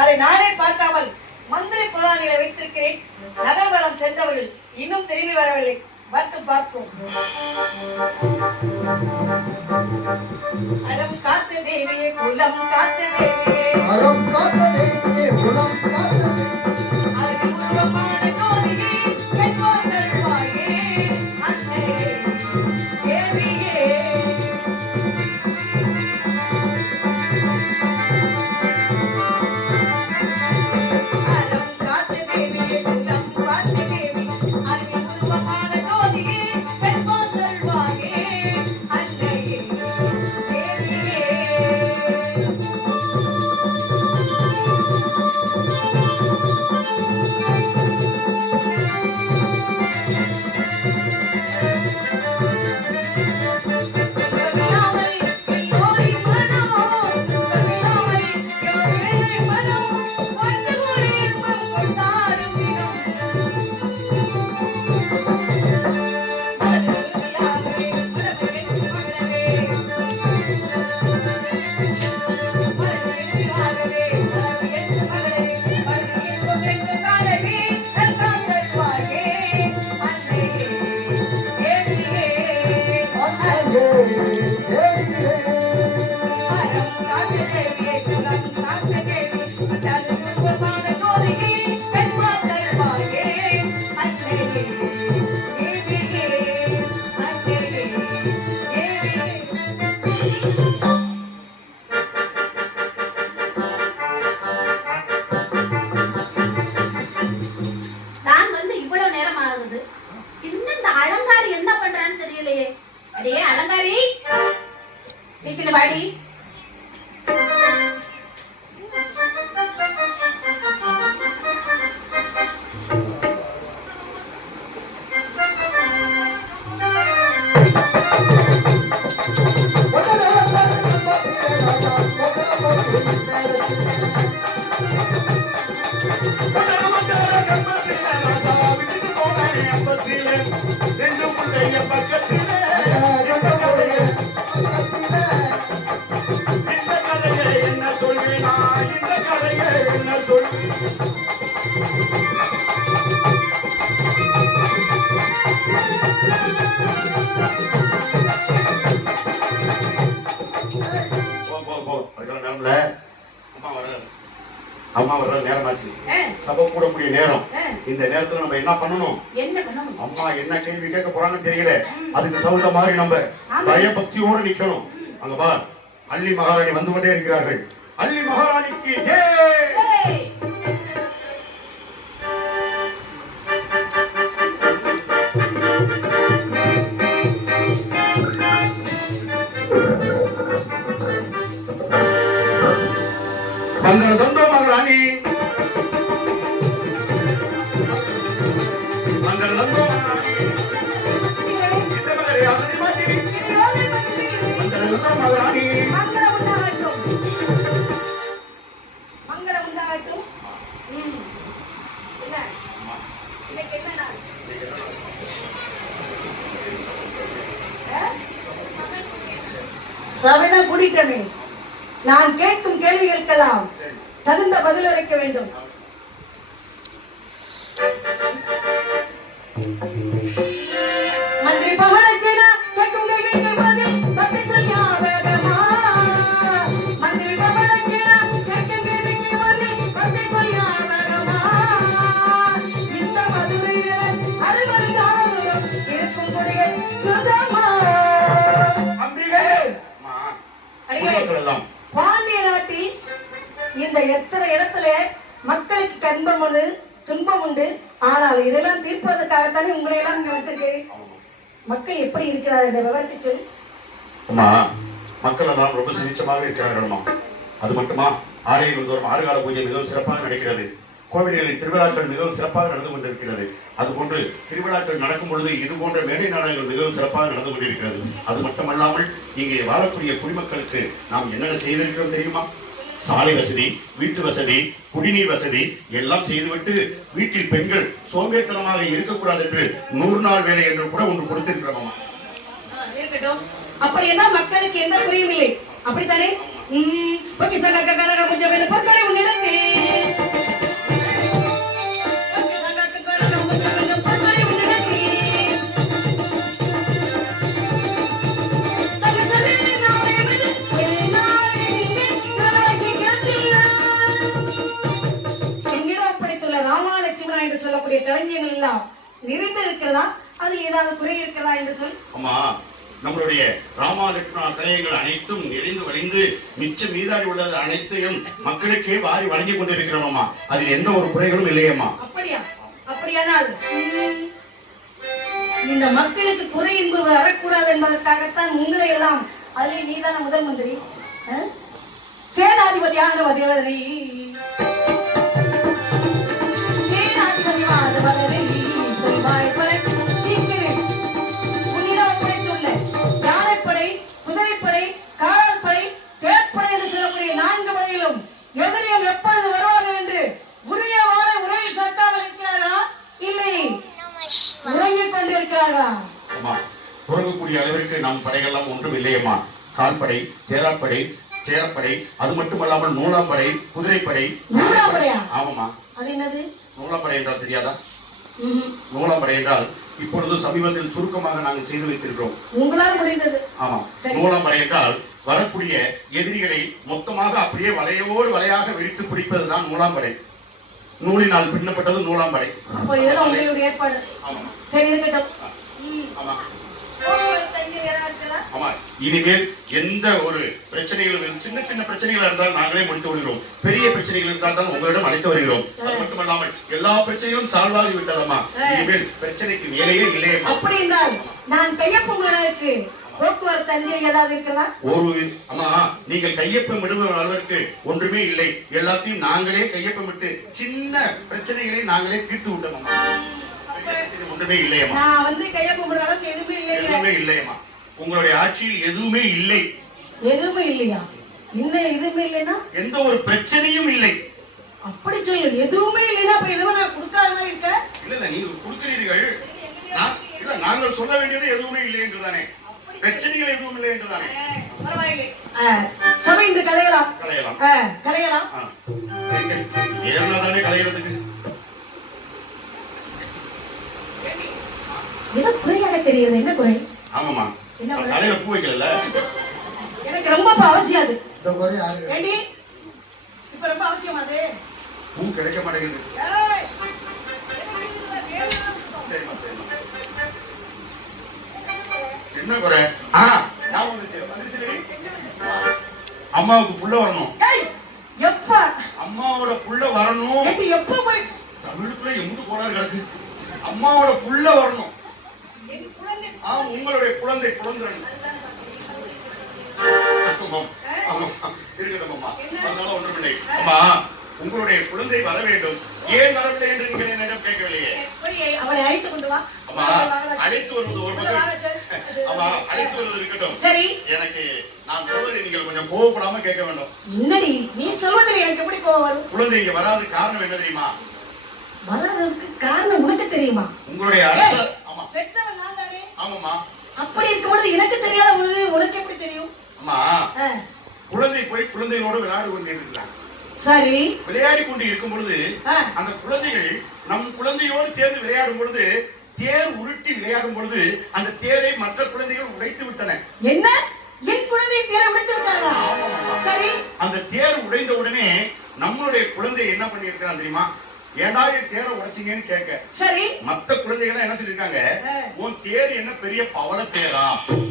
அதை நானே பார்க்காமல் மந்திரி புலானிகளை வைத்திருக்கிறேன். நகர்வலம் சென்றவர்கள் இன்னும் திரும்பி வரவில்லை. வந்து பார்ப்போம். அறம் காத்து தேவியே, குலம் காத்து தேவியே, அறம் காத்து தேவியே, குலம் காத்து அருள் உருவமான ஜோதியே, பெற்றோர் தருவாயே, அன்னையே தேவியே. அம்மா வர்ற நேரமாச்சு. சபை கூடக்கூடிய நேரம். இந்த நேரத்துல நம்ம என்ன பண்ணணும்? அம்மா என்ன கேள்வி கேட்க போறாங்கன்னு தெரியல. அதுக்கு தகுந்த மாதிரி நம்ம பயபக்தியோடு நிக்கணும். அங்க பார், அள்ளி மகாராணி வந்து கொண்டே இருக்கிறார்கள். அள்ளி மகாராணிக்கு ஜெய். மங்கள தந்தோ மகாராணி, மங்கள தந்தோ மகாராணி, இந்த மாதிரி அவனை மாட்டி மங்கள தந்தோ மகாராணி. மங்களம் உண்டாகட்டும், மங்களம் உண்டாகட்டும். என்ன இன்னைக்கு என்ன நாள்? சபைதான் கூட்டிட்டமே. நான் கேட்கும் கேள்விகளுக்கெல்லாம் தகுந்த பதில் அளிக்க வேண்டும். மந்திரி பவனச்சேனா கேட்கும் கேள்விக்கு பதில் பத்தி சொல்லியா வேகமா. மந்திரி பவனச்சேனா கேட்கும் கேள்விக்கு பதில் பத்தி சொல்லியா வேகமா. இந்த மதுரையில அறுபது கால தூரம் இருக்கும் கொடிகள் சுதமா. பாண்டிய நாட்டில் இந்த எத்தனை இடத்துல மக்களுக்கு கன்பம் உண்டு, துன்பம் உண்டு. ஆனால் இதெல்லாம் தீர்ப்பதற்காகத்தானே உங்களை எல்லாம் இங்க வந்திருக்கேன். மக்கள் எப்படி இருக்கிறார் என்ற விவரத்தை சொல்லி. மக்கள் எல்லாம் ரொம்ப சுபிட்சமாக இருக்கிறார்கள்மா. அது மட்டுமா, ஆலயம் தோறும் ஆறுகால பூஜை மிகவும் சிறப்பாக நடக்கிறது. கோவில்களில் திருவிழாக்கள் மிகவும் சிறப்பாக நடந்து கொண்டிருக்கிறது. அதுபோன்று திருவிழாக்கள் நடக்கும் பொழுது இது போன்ற மேடை நாடகங்கள் மிகவும் சிறப்பாக நடந்து கொண்டிருக்கிறது. அது மட்டுமல்லாமல் இங்கே வாழக்கூடிய குடிமக்களுக்கு நாம் என்னென்ன செய்திருக்கிறோம் தெரியுமா? சாலை வசதி, வீட்டு வசதி, குடிநீர் வசதி எல்லாம் செய்துவிட்டு வீட்டில் பெண்கள் சோம்பேறித்தனமாக இருக்கக்கூடாது என்று 100 நாள் வேலை என்று கூட ஒன்று கொடுத்திருக்கிறோம். இருக்கட்டும், அப்படி என்ன மக்களுக்கு எந்த குறையும் இல்லை, அப்படித்தானே? உன்னிடத்தே நம்முடைய களஞ்சியங்கள் எல்லாம் நிறைந்து இருக்கிறதா, அதில் ஏதாவது குறை இருக்கிறதா என்று சொல். அம்மா, நம்மளுடைய ராமாலட்சுமண கலையங்கள் அனைத்தும் நிறைந்து வழிந்து மிச்சம் மீதாடி உள்ளது அனைத்தையும் மக்களுக்கே வாரி வழங்கி கொண்டிருக்கிறோம் அம்மா. அதில் எந்த ஒரு குறைகளும் இல்லையம்மா. அப்படியா? அப்படியானால் இந்த மக்களுக்கு குறை என்பது வரக்கூடாது என்பதற்காகத்தான் உங்களை எல்லாம், அதில் நீதான முதல் மந்திரி, சேனாதிபதியான மதிவதரி, உன்னிடம் படைத்துள்ள யானைப்படை, குதிரைப்படை, காலாள்படை, தேர்ப்படை என்று சொல்லக்கூடிய 4 படைகளும் எதிரிகள் எப்பொழுது வருவார்கள் என்று உரியவாறு உரையில் சேர்க்காமல் இருக்கிறார்களா, இல்லை உறங்கிக் கொண்டிருக்கிறார்களா? அம்மா, உறங்கக்கூடிய அளவிற்கு நம் படைகள்லாம் ஒன்றும் இல்லையம்மா. கால்படை, தேராப்படை, சேரப்படை, அது மட்டுமல்லாமல் நூலாம்படை, குதிரைப்படை. நூலாம்படையா? ஆமாம்மா. அது என்னது? நூலாம்படை என்றால் தெரியாதா? நூலாம்படை என்றால் இப்பொழுது சமீபத்தில் சுருக்கமாக நாங்கள் செய்து வைத்திருக்கிறோம். உங்களால் முடிந்தது. ஆமா. நூலாம்படை என்றால் வரக்கூடிய எதிரிகளை மொத்தமாக அப்படியே வலையோடு வலையாக விரித்து பிடிப்பதுதான் நூலாம்படை. நூலினால் பின்னப்பட்டது நூலாம்படை. அப்போ இதெல்லாம் உங்களுடைய ஏற்பாடு. ஆமா. சரி, இருக்கட்டும். ஆமா. ஆமா. இனிமேல் எந்த ஒரு பிரச்சனைகளும், சின்ன சின்ன பிரச்சனைகள் இருந்தால் நாங்களே முடித்து விடுகிறோம். பெரிய பிரச்சனைகள் இருந்தால் தான் உங்களிடம் அழைத்து வருகிறோம். அது மட்டுமல்லாமல் எல்லா பிரச்சனைகளும் சால்வ் ஆகி விட்டதம்மா. இனிமேல் பிரச்சனைக்கு வேலையே இல்லையம்மா. அப்படி என்றால் நான் கையொப்பங்களுக்கு போக்குவரத்து அஞ்சல் ஏதாவது இருக்கிறதா? அம்மா, நீங்கள் கையொப்பம் விடுகிற அளவிற்கு ஒன்றுமே இல்லை. எல்லாத்தையும் நாங்களே கையொப்பமிட்டு சின்ன பிரச்சனைகளை நாங்களே தீர்த்து விட்டோம் அம்மா. ஒன்றுமே இல்லையம்மா. நான் வந்து கையொப்பம் விடுற அளவுக்கு எதுவுமே இல்லையம்மா. உங்களுடைய ஆட்சியில் எதுவுமே இல்லை. எதுவுமே இல்லையா? இன்னும் எதுவுமே இல்லைன்னா எந்த ஒரு பிரச்சனையும் இல்லை. அப்படி சொல்லு. எதுவுமே இல்லைன்னா அப்ப எதுவும் நான் கொடுக்காத மாதிரி இருக்க? இல்ல, நீங்க கொடுக்கிறீர்கள். இல்ல, நாங்கள் சொல்ல வேண்டியது எதுவுமே இல்லை என்றுதானே. பிரச்சனைகள் எதுவும் இல்லை என்றுதானே. பரவாயில்லை. சபை இன்று கலையலாம். கலையலாம். ஏறனாதானே கலைகிறதுக்கு. ஏதோ குறையாக தெரியுது. என்ன குறை? ஆமாமா. தலையில பூ வைக்கல. எனக்கு ரொம்ப அவசியம் அது. இந்த குறை யாரு? ஏண்டி இப்ப ரொம்ப அவசியம் அது. பூ கிடைக்க மாட்டேங்குது. என்ன குறை? அம்மாவுக்கு புள்ள வரணும். எப்ப அம்மாவோட புள்ள வரணும்? எப்ப போய் தமிழுக்குள்ள எம்புட்டு கோளாறு கிடக்கு. அம்மாவோட புள்ள வரணும். உங்களுடைய குழந்தை குழந்தை இருக்கட்டும் அம்மா. அதனால ஒன்றுமில்லை அம்மா. உங்களுடைய குழந்தை வர வேண்டும். ஏன் வரவில்லை என்று நீங்கள் என்னிடம் கேட்கவில்லையே. அவளை அழைத்து கொண்டு வா. அம்மா, அழைத்து வருவது ஒரு அம்மா, அழைத்து வருவது இருக்கட்டும். சரி, எனக்கு நான் சொல்வதை நீங்கள் கொஞ்சம் கோவப்படாம கேட்க வேண்டும். என்னடி நீ சொல்வதில் எனக்கு எப்படி கோவம் வரும்? குழந்தை இங்க வராது காரணம் என்ன தெரியுமா? வராததுக்கு காரணம் உனக்கு தெரியுமா? உங்களுடைய அரசு. ஆமா, பெற்றவள் நான் தானே. ஆமாம்மா. அப்படி இருக்கும்போது எனக்கு தெரியாத உனக்கு எப்படி தெரியும்? அம்மா, குழந்தை போய் குழந்தைகளோடு விளையாடி கொண்டிருக்கிறாங்க. சரி, விளையாடி கொண்டு இருக்கும் பொழுது அந்த குழந்தைகள் நம் குழந்தையோடு சேர்ந்து விளையாடும் பொழுது தேர் உருட்டி விளையாடும் பொழுது அந்த தேரை மற்ற குழந்தைகள் உடைத்து விட்டன. என்ன? என் குழந்தை தேரை உடைத்து விட்டாரா? சரி, அந்த தேர் உடைந்த உடனே நம்மளுடைய குழந்தை என்ன பண்ணி இருக்கிறான் தெரியுமா? ஏண்டா தேரை உடைச்சிங்கன்னு கேட்க. சரி, மத்த குழந்தைகள் என்ன சொல்லிருக்காங்க? உன் தேர் என்ன பெரிய பவள தேரா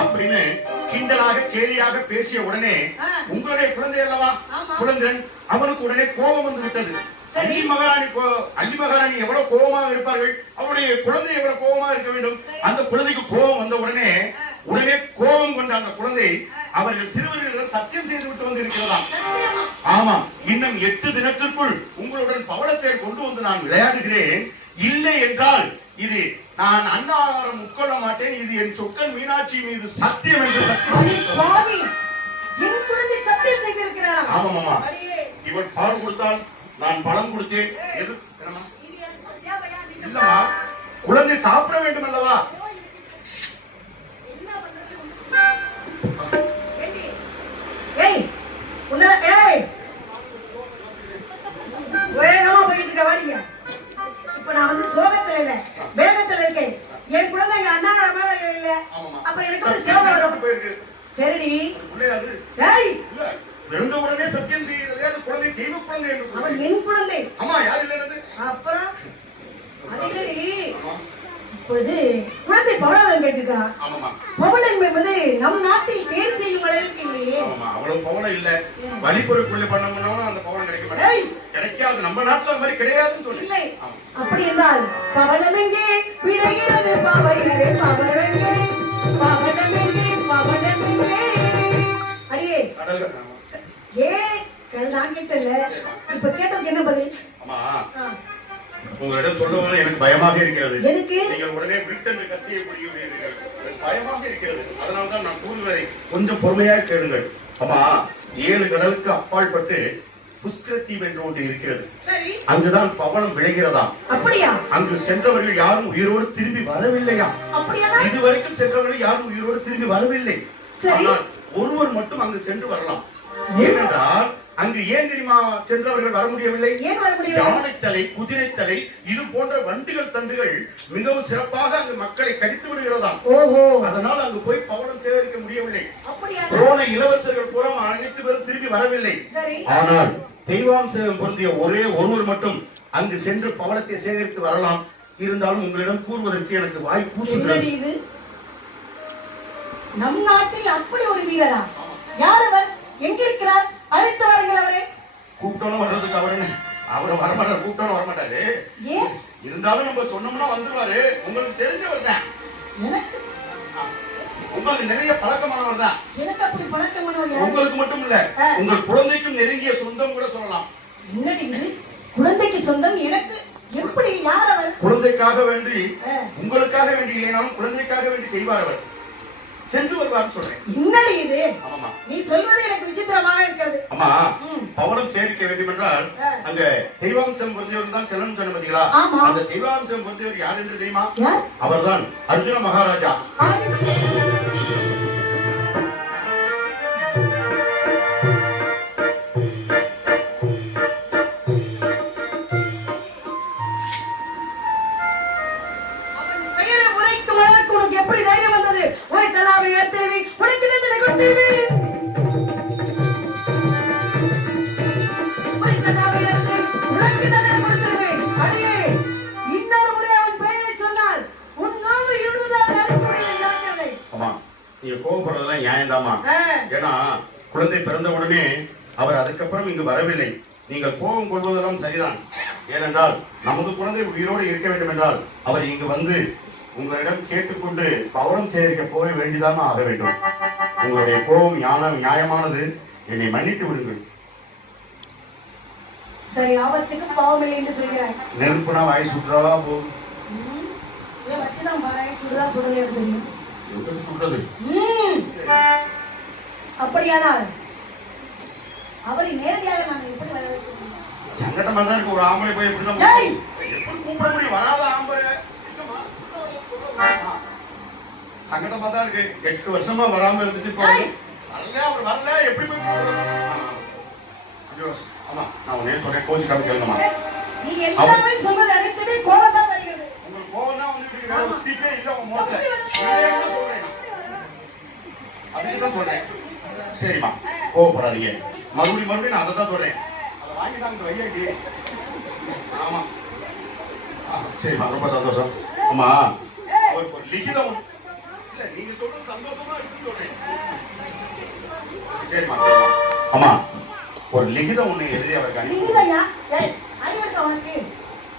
அப்படின்னு கிண்டலாக கேலியாக பேசிய உடனே உங்களுடைய குழந்தை அல்லவா குழந்தை, அவனுக்கு உடனே கோபம் வந்து விட்டது. அல்லி மகாராணி எவ்வளவு கோபமாக இருப்பார்கள், அவருடைய குழந்தை எவ்வளவு கோபமாக இருக்க வேண்டும். அந்த குழந்தைக்கு கோபம் வந்த உடனே கோபம் கொண்ட அந்த குழந்தை அவர்கள் சிறுவர்களிடம் சத்தியம் செய்து விட்டு வந்து இருக்கிறதாம். ஆமாம், இன்னும் 8 தினத்திற்குள் உங்களுடன் பவளத்தேர் கொண்டு வந்து நான் விளையாடுகிறேன். இல்லை என்றால் இது நான் அன்னாகாரம் உட்கொள்ள மாட்டேன். இது என் சொக்கன் மீனாட்சி மீது சத்தியம் என்று சத்தியம். என் குழந்தை சத்தியம் செய்திருக்கிறாரா? ஆமாம் ஆமா. இவன் பால் கொடுத்தால் நான் பழம் கொடுத்தேன். எது இல்லம்மா, குழந்தை சாப்பிட வேண்டும் அல்லவா? வேகமா போயிட்டு இருக்க வாடிங்க. இப்ப நான் வந்து சோகத்துல இல்ல, வேகத்துல இருக்கேன். என் குழந்தை எங்க அண்ணா இல்ல, அப்ப எனக்கு ஒரு சோகம் வரும். சரிடி, ரெண்டு உடனே சத்தியம் செய்யறதே அந்த குழந்தை தெய்வ குழந்தை என்று. அவன் என் குழந்தை. ஆமா, யார் இல்லைன்னு அப்புறம் அது இப்பொழுது குழந்தை பவளம் கேட்டிருக்கிறார். ஆமாமா பவளம் என்பது நம் நாட்டில் தேர்வு செய்யும் அளவுக்கு இல்லையே. ஆமாமா அவ்வளவு பவளம் இல்ல. வழிபொருட்குள்ள பண்ணோம்னா அந்த பவளம் கிடைக்க மாட்டேங்குது. கிடைக்காது. நம்ம நாட்டுல அந்த மாதிரி கிடையாதுன்னு சொல்லி இல்லை. அப்படி என்றால் பவளம் எங்கே விளைகிறது பாவையரே பவளம் எங்கே பவளம் எங்கே பவளம் எங்கே. அடியே கடல்கள். நான் கேட்டல. இப்ப கேட்டதுக்கு என்ன பதில்? ஆமா உங்களிடம் சொல்லுவது எனக்கு பயமாக இருக்கிறது. எதுக்கு? நீங்கள் உடனே பிரிட்டன் கத்தியை பிடிக்கிறீர்கள். பயமாக இருக்கிறது. அதனால்தான் நான் கூறுவதை கொஞ்சம் பொறுமையாக கேளுங்கள். ஆமா 7 கடலுக்கு அப்பால் பட்டு புஷ்கரத்தீவு என்று ஒன்று இருக்கிறது. சரி. அங்குதான் பவளம் விளைகிறதா. அப்படியா? அங்கு சென்றவர்கள் யாரும் உயிரோடு திரும்பி வரவில்லையா? அப்படியா? இதுவரைக்கும் சென்றவர்கள் யாரும் உயிரோடு திரும்பி வரவில்லை. ஆனால் ஒருவர் மட்டும் அங்கு சென்று வரலாம். ஏனென்றால் அங்கு ஏன் தெரியுமா சென்றவர்கள் வர முடியவில்லை? ஏன் வர முடியவில்லை? யானைத்தலை, குதிரைத்தலை இது போன்ற வண்டுகள் தண்டுகள் மிகவும் சிறப்பாக அங்கு மக்களை கடித்து விடுகிறதாம். ஓஹோ. அதனால் அங்கு போய் பவளம் சேகரிக்க முடியவில்லை. அப்படியா? போன இளவரசர்கள் பூரா அனைத்து பேரும் திரும்பி வரவில்லை. சரி. ஆனால் தெய்வாம்சம் பொருந்திய ஒரே ஒருவர் மட்டும் அங்கு சென்று பவளத்தை சேகரித்து வரலாம். இருந்தாலும் உங்களிடம் கூறுவதற்கு எனக்கு வாய் கூசுகிறது. இது நம் நாட்டில் அப்படி ஒரு வீரரா? யார் அவர்? எங்க இருக்கிறார்? அழைத்து வாருங்கள் அவரை. கூப்பிட்டோன்னு வர்றதுக்கு அவரை வரமாட்டாரு. கூப்பிட்டோன்னு வரமாட்டாரு. ஏன்? இருந்தாலும் நம்ம சொன்னோம்னா வந்துருவாரு. உங்களுக்கு தெரிஞ்சவர் தான். எனக்கு உங்களுக்கு நிறைய பழக்கமானவர் தான். எனக்கு அப்படி பழக்கமானவர் யார்? உங்களுக்கு மட்டும் இல்ல, உங்கள் குழந்தைக்கும் நெருங்கிய சொந்தம் கூட சொல்லலாம். என்னடி இது? குழந்தைக்கு சொந்தம் எனக்கு எப்படி? யார் அவர்? குழந்தைக்காக வேண்டி, உங்களுக்காக வேண்டி இல்லைனாலும் குழந்தைக்காக வேண்டி செய்வார் அவர். சென்று வருவார்னு சொல்றேன். என்னடி இது? ஆமாமா. நீ சொல்வது எனக்கு விசித்திரமாக இருக்கிறது. அம்மா பவளம் சேரிக்க வேண்டும் என்றால் அங்க தெய்வாம்சம் பொருந்தியவர் தான் செல்லணும் சொன்ன பாத்தீங்களா? அந்த தெய்வாம்சம் பொருந்தியவர் யார் என்று தெரியுமா? அவர்தான் அர்ஜுன மகாராஜா. எப்படி தைரியம் வந்தது? ஒரு தலாவை ஏற்றிடுவி உனக்கு தண்டனை கொடுத்திடுவேன். ஒரு தலாவை ஏற்றி உனக்கு தண்டனை கொடுத்திடுவேன். அடியே இன்னொரு முறை அவன் பெயரை சொன்னால் உன் நாவு இடுவதாக அறிவிக்கிறேன். ஆமா நீங்க கோபப்படுறதெல்லாம் நியாயம்தாமா. ஏன்னா குழந்தை பிறந்த உடனே அவர் அதுக்கப்புறம் இங்கு வரவில்லை. நீங்கள் கோபம் கொள்வதெல்லாம் சரிதான். ஏனென்றால் நமது குழந்தை உயிரோடு இருக்க வேண்டும் என்றால் அவர் இங்கு வந்து உங்களிடம் கேட்டுக்கொண்டு பவளம் சேகரிக்க போக வேண்டிதான் ஆக வேண்டும். உங்களுடைய கோபம் நியாயமானது. என்னை மன்னித்து விடுங்கள். சரி, ஆபத்துக்கு பாவம் இல்லை என்று சொல்கிறாய். நெருப்புனா வாய் சுற்றுறவா போகுது. வச்சுதான் பாரு, சுடுதா சுடலே தெரியும். சுடுறது. அப்படியானால் அவரை நேரடியாக நான் எப்படி வர வேண்டும்? சங்கடமா தான் இருக்கு. ஒரு ஆம்பளை போய் எப்படிதான் எப்படி கூப்பிட முடியும்? வராத ஆம்பளை சங்கடமா தான் இருக்கு. 8 வருஷமா வராம இருந்துட்டு அவர் வரல எப்படி போய் ஆமா நான் உடனே சொல்றேன். கோச்சு காமிக்கணுமா? நீ எல்லாமே சொல்றது அனைத்துமே கோபம் தான் வருகிறது. உங்களுக்கு கோபம் தான் வந்துட்டு வேற ஒரு ஸ்டீப்பே இல்ல உங்க முகத்துல. அதுதான் சொல்றேன். சரிம்மா கோபப்படாதீங்க. மறுபடியும் நான் அதை தான் சொல்றேன். அதை வாங்கி தான் வையாண்டி. ஆமா சரிம்மா ரொம்ப சந்தோஷம். ஆமா அவருக்கு ஒரு லிகிதம் இல்ல நீங்க சொல்றது சந்தோஷமா இருக்குன்னு சொல்றேன். சரிம்மா ஆமா ஒரு லிகிதம் ஒண்ணு எழுதி அவருக்கு அவனுக்கு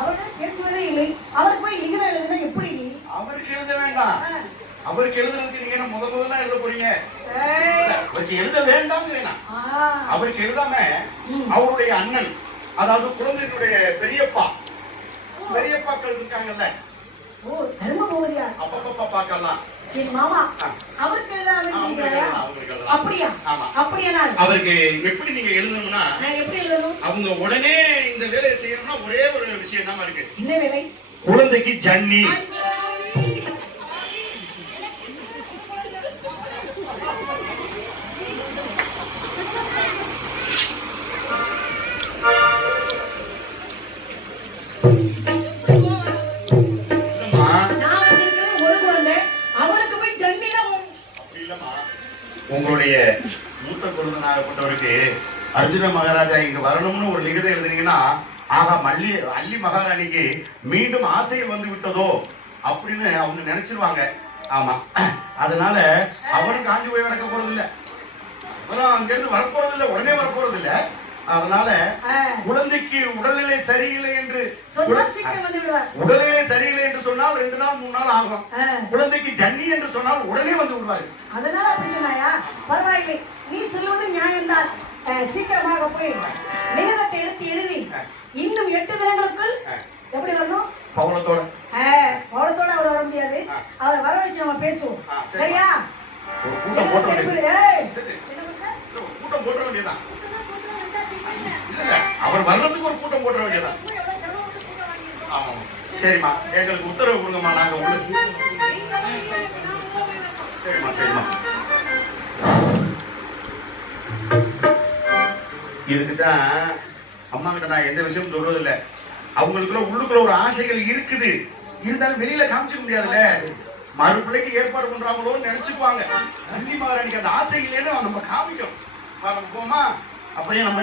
அவர்கிட்ட பேசுவதே இல்லை. அவர் போய் லிகிதம் எழுதுனா எப்படி? அவருக்கு எழுத வேண்டாம். அவருக்கு எழுதுறதுக்கு நீங்க என்ன முதல்ல எழுத போறீங்க? அவருக்கு எழுத வேண்டாம். அவருக்கு எழுதாம அவருடைய அண்ணன் அதாவது குழந்தையினுடைய பெரியப்பாக்கள் இருக்காங்கல்ல. ஓ தர்மபோதியா? அப்பப்பா பார்க்கலாம். என் மாமா அவருக்கு அப்படியா? அப்படியா? அவருக்கு எப்படி நீங்க எழுதணும்னா எப்படி எழுதணும்? அவங்க உடனே இந்த வேலையை செய்யணும்னா ஒரே ஒரு விஷயம் தான் இருக்கு. என்ன வேலை? குழந்தைக்கு ஜன்னி. உங்களுடைய மூத்த குழந்தைனாகப்பட்டவருக்கு அர்ஜுன மகாராஜா இங்க வரணும்னு ஒரு லிகிதம் எழுதுனீங்கன்னா ஆகா அல்லி மகாராணிக்கு மீண்டும் ஆசைகள் வந்து விட்டதோ அப்படின்னு அவங்க நினைச்சிருவாங்க. ஆமா, அதனால அவரும் காஞ்சி போய் நடக்க போறது இல்ல, அவரும் அங்க இருந்து வரப்போறது இல்ல, உடனே வரப்போறது இல்ல. அதனால குழந்தைக்கு உடல்நிலை சரியில்லை என்று உடல்நிலை சரியில்லை என்று சொன்னால் 2 நாள் 3 நாள் ஆகும். குழந்தைக்கு ஜன்னி என்று சொன்னால் உடனே வந்து விடுவாரு. அதனால அப்படி சொன்னாயா? பரவாயில்லை, நீ சொல்லுவது நியாயம்தான். சீக்கிரமாக போய் லிகதத்தை எடுத்து எழுதி இன்னும் 8 தினங்களுக்குள் எப்படி வரணும்? பவளத்தோட. பவளத்தோட அவர் வர முடியாது, அவர் வர வச்சு நம்ம பேசுவோம். சரியா? கூட்டம் போட வேண்டியதான். அவர் வர்றதுக்கு ஒரு கூட்டம் போட வேண்டியதான். ஆமா, சரிம்மா, எங்களுக்கு உத்தரவு கொடுங்கம்மா, நாங்க உள்ள. சரிம்மா, சரிம்மா. இதுக்குதான் அம்மா கிட்ட நான் எந்த விஷயமும் சொல்றது இல்ல. அவங்களுக்குள்ள உள்ளுக்குள்ள ஒரு ஆசைகள் இருக்குது, இருந்தாலும் வெளியில காமிச்சிக்க முடியாதுல்ல. மறு பிள்ளைக்கு ஏற்பாடு பண்றாங்களோன்னு நினைச்சுக்குவாங்க. அள்ளி மகாராணிக்கு அந்த ஆசை இல்லைன்னு நம்ம காமிக்கணும். போமா அப்படியே நம்ம